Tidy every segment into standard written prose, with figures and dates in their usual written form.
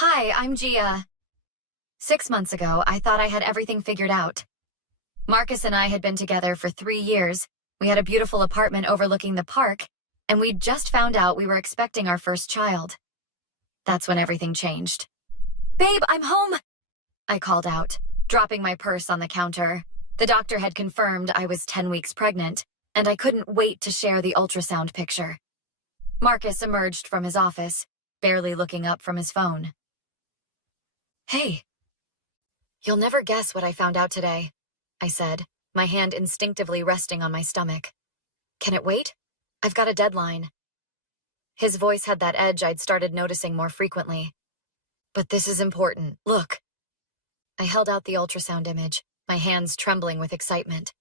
Hi, I'm Gia. 6 months ago, I thought I had everything figured out. Marcus and I had been together for 3 years. We had a beautiful apartment overlooking the park, and we'd just found out we were expecting our first child. That's when everything changed. "Babe, I'm home!" I called out, dropping my purse on the counter. The doctor had confirmed I was 10 weeks pregnant, and I couldn't wait to share the ultrasound picture. Marcus emerged from his office, barely looking up from his phone. "Hey, you'll never guess what I found out today," I said, my hand instinctively resting on my stomach. "Can it wait? I've got a deadline." His voice had that edge I'd started noticing more frequently. "But this is important. Look." I held out the ultrasound image, my hands trembling with excitement.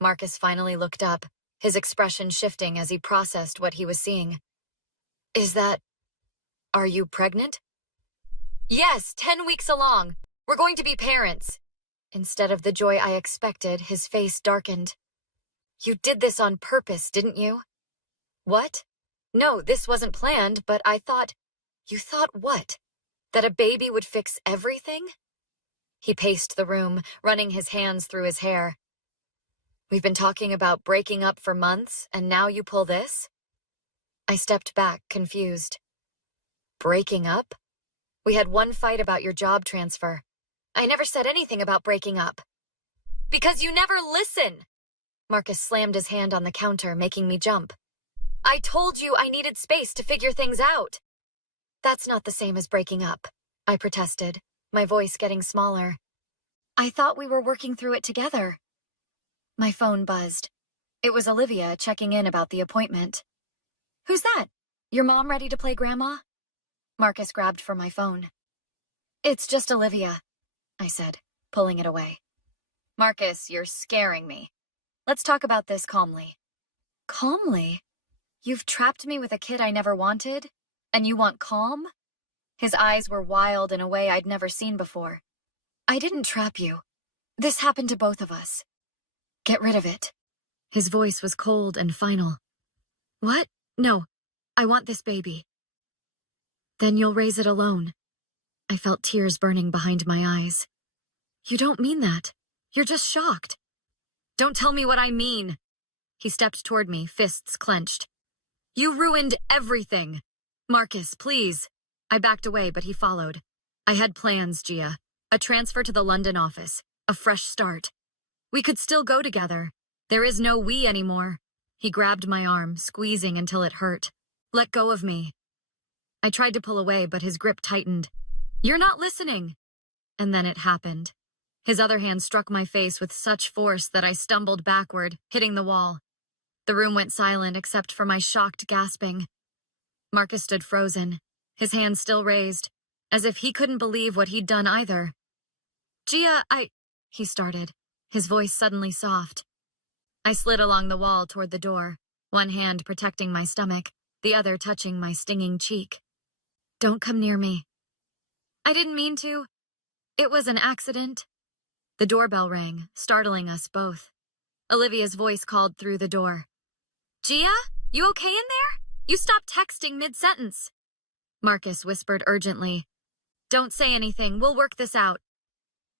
Marcus finally looked up, his expression shifting as he processed what he was seeing. Are you pregnant?" "Yes, 10 weeks along. We're going to be parents." Instead of the joy I expected, his face darkened. "You did this on purpose, didn't you?" "What? No, this wasn't planned, but I thought..." "You thought what? That a baby would fix everything?" He paced the room, running his hands through his hair. "We've been talking about breaking up for months, and now you pull this?" I stepped back, confused. "Breaking up? We had one fight about your job transfer. I never said anything about breaking up." "Because you never listen!" Marcus slammed his hand on the counter, making me jump. "I told you I needed space to figure things out." "That's not the same as breaking up," I protested, my voice getting smaller. "I thought we were working through it together." My phone buzzed. It was Olivia checking in about the appointment. "Who's that? Your mom ready to play grandma?" Marcus grabbed for my phone. "It's just Olivia," I said, pulling it away. "Marcus, you're scaring me. Let's talk about this calmly." "Calmly? You've trapped me with a kid I never wanted, and you want calm?" His eyes were wild in a way I'd never seen before. "I didn't trap you. This happened to both of us. Get rid of it." His voice was cold and final. "What? No, I want this baby." "Then you'll raise it alone." I felt tears burning behind my eyes. "You don't mean that. You're just shocked." "Don't tell me what I mean." He stepped toward me, fists clenched. "You ruined everything." "Marcus, please." I backed away, but he followed. "I had plans, Gia. A transfer to the London office. A fresh start. We could still go together. There is no we anymore." He grabbed my arm, squeezing until it hurt. "Let go of me." I tried to pull away, but his grip tightened. "You're not listening." And then it happened. His other hand struck my face with such force that I stumbled backward, hitting the wall. The room went silent except for my shocked gasping. Marcus stood frozen, his hand still raised, as if he couldn't believe what he'd done either. "Gia, he started, his voice suddenly soft. I slid along the wall toward the door, one hand protecting my stomach, the other touching my stinging cheek. "Don't come near me." "I didn't mean to. It was an accident." The doorbell rang, startling us both. Olivia's voice called through the door. "Gia, you okay in there? You stopped texting mid-sentence." Marcus whispered urgently. "Don't say anything, we'll work this out."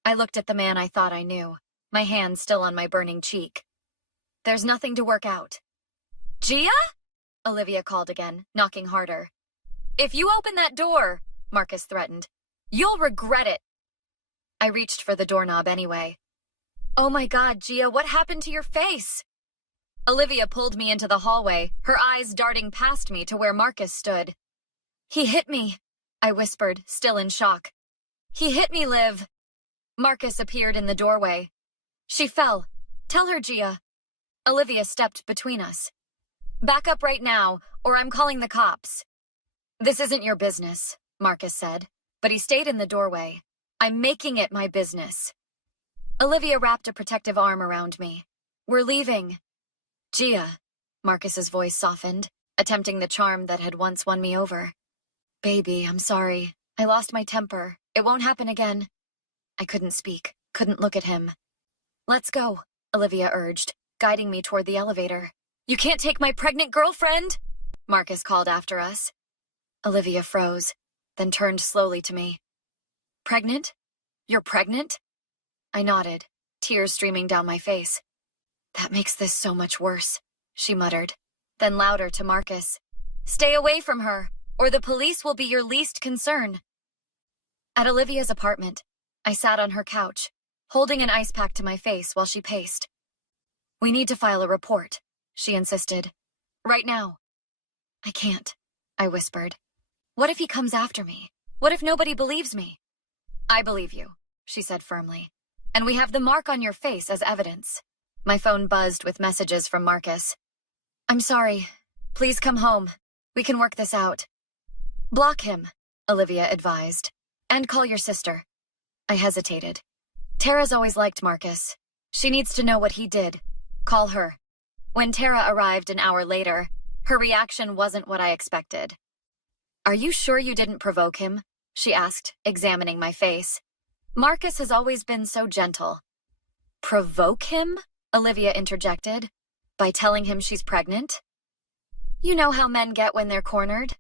I looked at the man I thought I knew, my hand still on my burning cheek. "There's nothing to work out." "Gia?" Olivia called again, knocking harder. "If you open that door," Marcus threatened, "you'll regret it." I reached for the doorknob anyway. "Oh my God, Gia, what happened to your face?" Olivia pulled me into the hallway, her eyes darting past me to where Marcus stood. "He hit me," I whispered, still in shock. "He hit me, Liv." Marcus appeared in the doorway. "She fell. Tell her, Gia." Olivia stepped between us. "Back up right now, or I'm calling the cops." "This isn't your business," Marcus said, but he stayed in the doorway. "I'm making it my business." Olivia wrapped a protective arm around me. "We're leaving." "Gia," Marcus's voice softened, attempting the charm that had once won me over. "Baby, I'm sorry. I lost my temper. It won't happen again." I couldn't speak, couldn't look at him. "Let's go," Olivia urged, guiding me toward the elevator. "You can't take my pregnant girlfriend," Marcus called after us. Olivia froze. then turned slowly to me. Pregnant? You're pregnant? I nodded, tears streaming down my face. That makes this so much worse, she muttered, then louder to Marcus. Stay away from her, or the police will be your least concern. At Olivia's apartment, I sat on her couch, holding an ice pack to my face while she paced. We need to file a report, she insisted. Right now. I can't, I whispered. What if he comes after me? What if nobody believes me? I believe you, she said firmly. And we have the mark on your face as evidence. My phone buzzed with messages from Marcus. I'm sorry. Please come home. We can work this out. Block him, Olivia advised. And call your sister. I hesitated. Tara's always liked Marcus. She needs to know what he did. Call her. When Tara arrived an hour later, her reaction wasn't what I expected. Are you sure you didn't provoke him? She asked, examining my face. Marcus has always been so gentle. Provoke him? Olivia interjected. By telling him she's pregnant? You know how men get when they're cornered?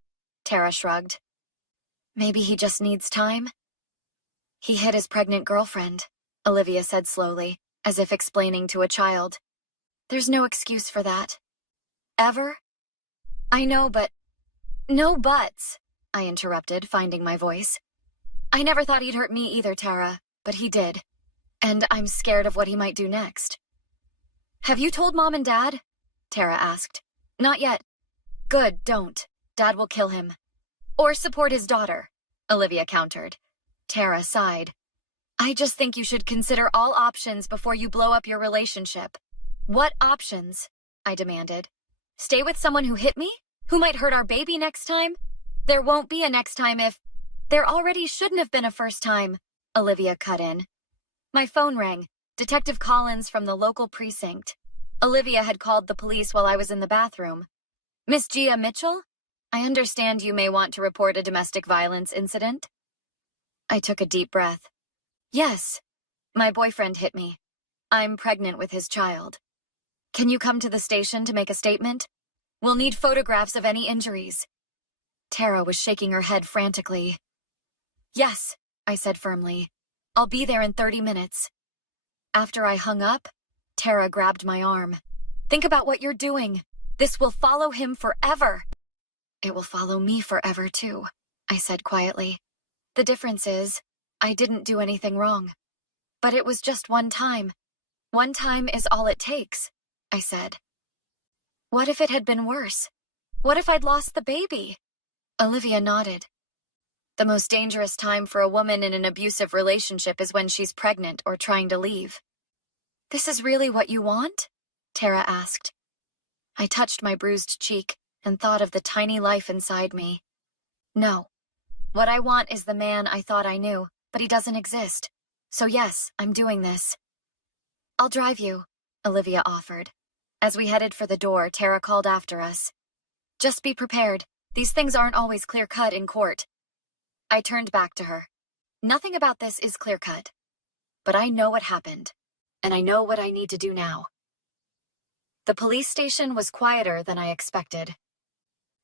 Tara shrugged. Maybe he just needs time? He hit his pregnant girlfriend, Olivia said slowly, as if explaining to a child. There's no excuse for that. Ever? I know, but... No buts, I interrupted, finding my voice. I never thought he'd hurt me either, Tara, but he did. And I'm scared of what he might do next. Have you told Mom and Dad? Tara asked. Not yet. Good, don't. Dad will kill him. Or support his daughter, Olivia countered. Tara sighed. I just think you should consider all options before you blow up your relationship. What options? I demanded. Stay with someone who hit me? Who might hurt our baby next time? There won't be a next time if... There already shouldn't have been a first time, Olivia cut in. My phone rang. Detective Collins from the local precinct. Olivia had called the police while I was in the bathroom. Miss Gia Mitchell? I understand you may want to report a domestic violence incident. I took a deep breath. Yes. My boyfriend hit me. I'm pregnant with his child. Can you come to the station to make a statement? We'll need photographs of any injuries. Tara was shaking her head frantically. Yes, I said firmly. I'll be there in 30 minutes. After I hung up, Tara grabbed my arm. Think about what you're doing. This will follow him forever. It will follow me forever, too, I said quietly. The difference is, I didn't do anything wrong. But it was just one time. One time is all it takes, I said. What if it had been worse? What if I'd lost the baby? Olivia nodded. The most dangerous time for a woman in an abusive relationship is when she's pregnant or trying to leave. This is really what you want? Tara asked. I touched my bruised cheek and thought of the tiny life inside me. No. What I want is the man I thought I knew, but he doesn't exist. So yes, I'm doing this. I'll drive you, Olivia offered. As we headed for the door, Tara called after us. Just be prepared. These things aren't always clear-cut in court. I turned back to her. Nothing about this is clear-cut. But I know what happened, and I know what I need to do now. The police station was quieter than I expected.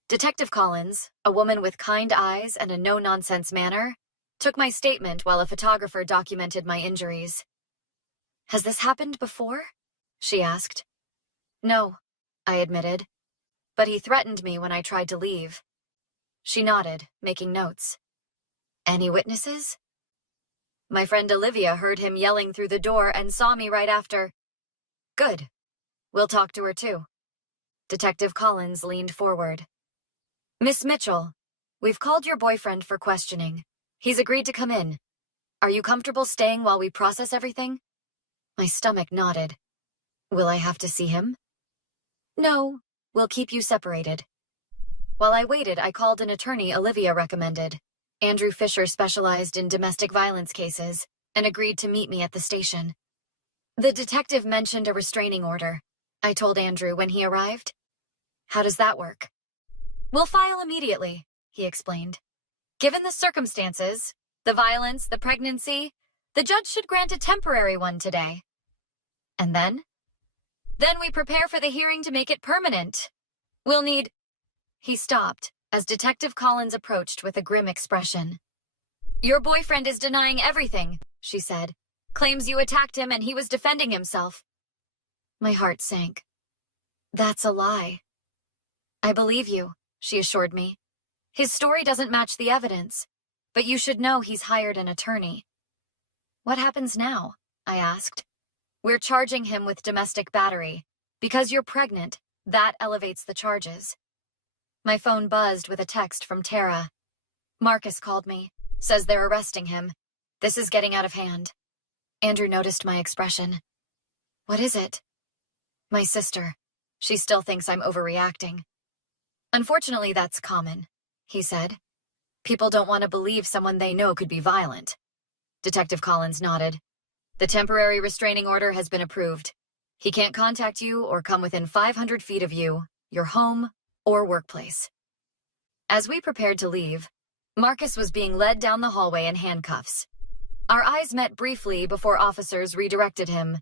Detective Collins, a woman with kind eyes and a no-nonsense manner, took my statement while a photographer documented my injuries. Has this happened before? She asked. No, I admitted. But he threatened me when I tried to leave. She nodded, making notes. Any witnesses? My friend Olivia heard him yelling through the door and saw me right after. Good. We'll talk to her too. Detective Collins leaned forward. Miss Mitchell, we've called your boyfriend for questioning. He's agreed to come in. Are you comfortable staying while we process everything? My stomach nodded. Will I have to see him? No, we'll keep you separated. While I waited, I called an attorney Olivia recommended. Andrew Fisher specialized in domestic violence cases and agreed to meet me at the station. The detective mentioned a restraining order. I told Andrew when he arrived. How does that work? We'll file immediately, he explained. Given the circumstances, the violence, the pregnancy, the judge should grant a temporary one today. And then? Then we prepare for the hearing to make it permanent. We'll need... He stopped, as Detective Collins approached with a grim expression. "Your boyfriend is denying everything," she said. "Claims you attacked him and he was defending himself." My heart sank. "That's a lie." "I believe you," she assured me. "His story doesn't match the evidence, but you should know he's hired an attorney." "What happens now?" I asked. "We're charging him with domestic battery. Because you're pregnant, that elevates the charges." My phone buzzed with a text from Tara. "Marcus called me. Says they're arresting him. This is getting out of hand." Andrew noticed my expression. "What is it?" "My sister. She still thinks I'm overreacting." "Unfortunately, that's common," he said. "People don't want to believe someone they know could be violent." Detective Collins nodded. "The temporary restraining order has been approved. He can't contact you or come within 500 feet of you, your home, or workplace." As we prepared to leave, Marcus was being led down the hallway in handcuffs. Our eyes met briefly before officers redirected him.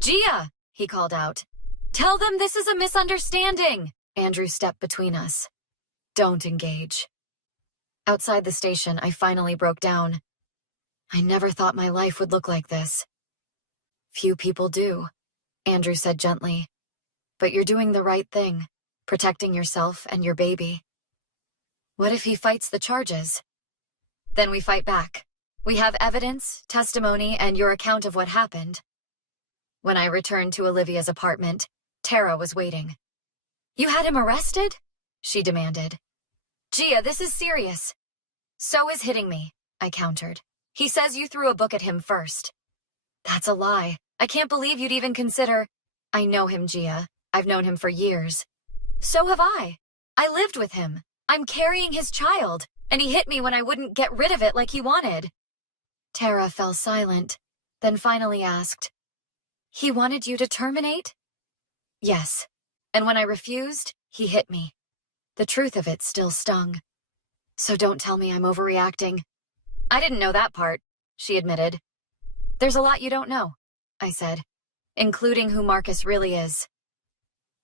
"Gia!" he called out. "Tell them this is a misunderstanding!" Andrew stepped between us. "Don't engage." Outside the station, I finally broke down. I never thought my life would look like this. "Few people do," Andrew said gently. "But you're doing the right thing, protecting yourself and your baby." "What if he fights the charges?" "Then we fight back. We have evidence, testimony, and your account of what happened." When I returned to Olivia's apartment, Tara was waiting. "You had him arrested?" she demanded. "Gia, this is serious." "So is hitting me," I countered. "He says you threw a book at him first." "That's a lie. I can't believe you'd even consider—" "I know him, Gia. I've known him for years." "So have I. I lived with him. I'm carrying his child, and he hit me when I wouldn't get rid of it like he wanted." Tara fell silent, then finally asked, "He wanted you to terminate?" "Yes, and when I refused, he hit me. The truth of it still stung. So don't tell me I'm overreacting." "I didn't know that part," she admitted. "There's a lot you don't know," I said, "including who Marcus really is."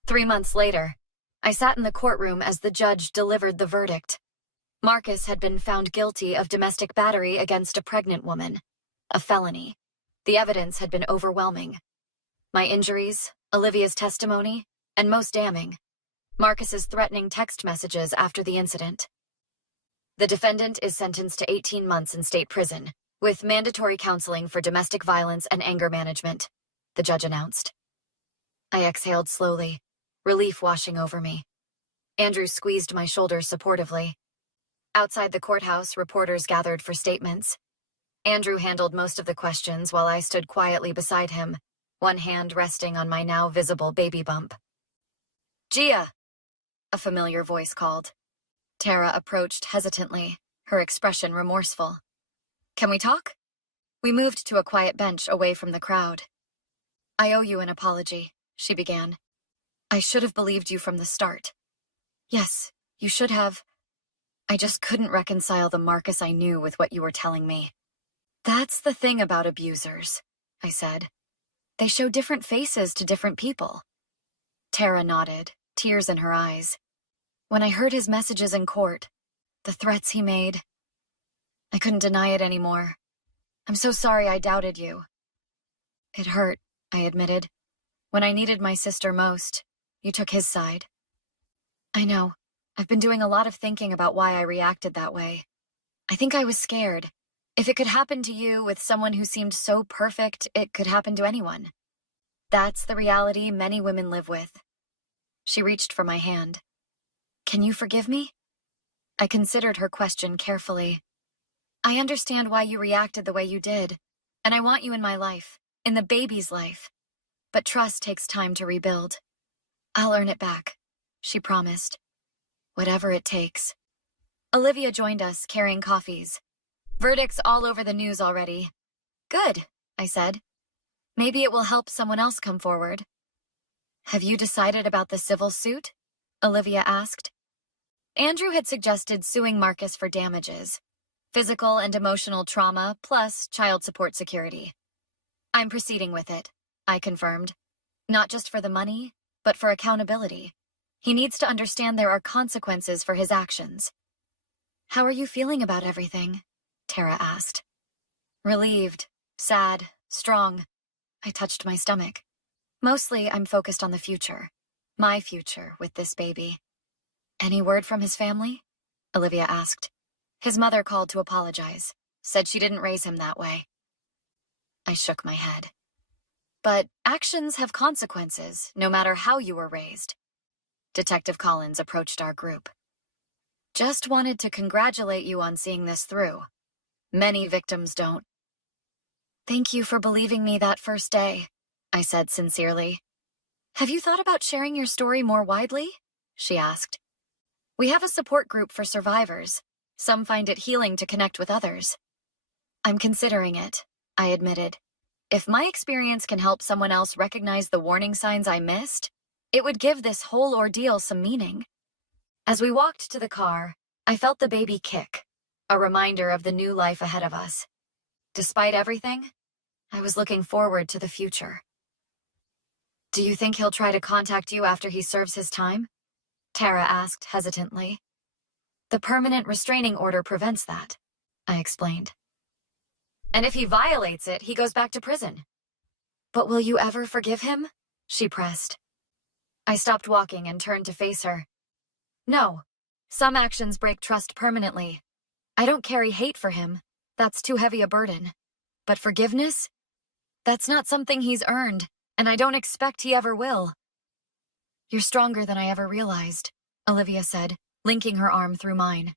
3 months later, I sat in the courtroom as the judge delivered the verdict. Marcus had been found guilty of domestic battery against a pregnant woman, a felony. The evidence had been overwhelming. My injuries, Olivia's testimony, and most damning, Marcus's threatening text messages after the incident. The defendant is sentenced to 18 months in state prison, with mandatory counseling for domestic violence and anger management, the judge announced. I exhaled slowly, relief washing over me. Andrew squeezed my shoulders supportively. Outside the courthouse, reporters gathered for statements. Andrew handled most of the questions while I stood quietly beside him, one hand resting on my now visible baby bump. "Gia!" a familiar voice called. Tara approached hesitantly, her expression remorseful. "Can we talk?" We moved to a quiet bench away from the crowd. "I owe you an apology," she began. "I should have believed you from the start." "Yes, you should have. I just couldn't reconcile the Marcus I knew with what you were telling me." "That's the thing about abusers," I said. "They show different faces to different people." Tara nodded, tears in her eyes. "When I heard his messages in court, the threats he made, I couldn't deny it anymore. I'm so sorry I doubted you." "It hurt," I admitted. "When I needed my sister most, you took his side." "I know. I've been doing a lot of thinking about why I reacted that way. I think I was scared. If it could happen to you with someone who seemed so perfect, it could happen to anyone. That's the reality many women live with." She reached for my hand. "Can you forgive me?" I considered her question carefully. "I understand why you reacted the way you did, and I want you in my life, in the baby's life. But trust takes time to rebuild. I'll earn it back," she promised. "Whatever it takes." Olivia joined us, carrying coffees. "Verdicts all over the news already." "Good," I said. "Maybe it will help someone else come forward." "Have you decided about the civil suit?" Olivia asked. Andrew had suggested suing Marcus for damages, physical and emotional trauma, plus child support security. "I'm proceeding with it," I confirmed. "Not just for the money, but for accountability. He needs to understand there are consequences for his actions. How are you feeling about everything? Tara asked. Relieved, sad, strong. I touched my stomach. Mostly, I'm focused on the future. My future with this baby. Any word from his family? Olivia asked. His mother called to apologize, said she didn't raise him that way. I shook my head. But actions have consequences, no matter how you were raised. Detective Collins approached our group. Just wanted to congratulate you on seeing this through. Many victims don't. Thank you for believing me that first day, I said sincerely. Have you thought about sharing your story more widely? She asked. We have a support group for survivors. Some find it healing to connect with others. I'm considering it, I admitted. If my experience can help someone else recognize the warning signs I missed, it would give this whole ordeal some meaning. As we walked to the car, I felt the baby kick, a reminder of the new life ahead of us. Despite everything, I was looking forward to the future. Do you think he'll try to contact you after he serves his time? Tara asked hesitantly. The permanent restraining order prevents that, I explained. And if he violates it, he goes back to prison. But will you ever forgive him? She pressed. I stopped walking and turned to face her. No, some actions break trust permanently. I don't carry hate for him. That's too heavy a burden. But forgiveness? That's not something he's earned, and I don't expect he ever will. You're stronger than I ever realized, Olivia said, linking her arm through mine.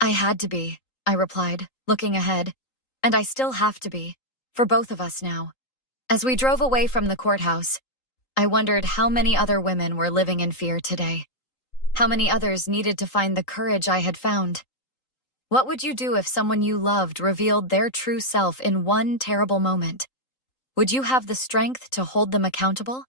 I had to be, I replied, looking ahead. And I still have to be, for both of us now. As we drove away from the courthouse, I wondered how many other women were living in fear today. How many others needed to find the courage I had found. What would you do if someone you loved revealed their true self in one terrible moment? Would you have the strength to hold them accountable?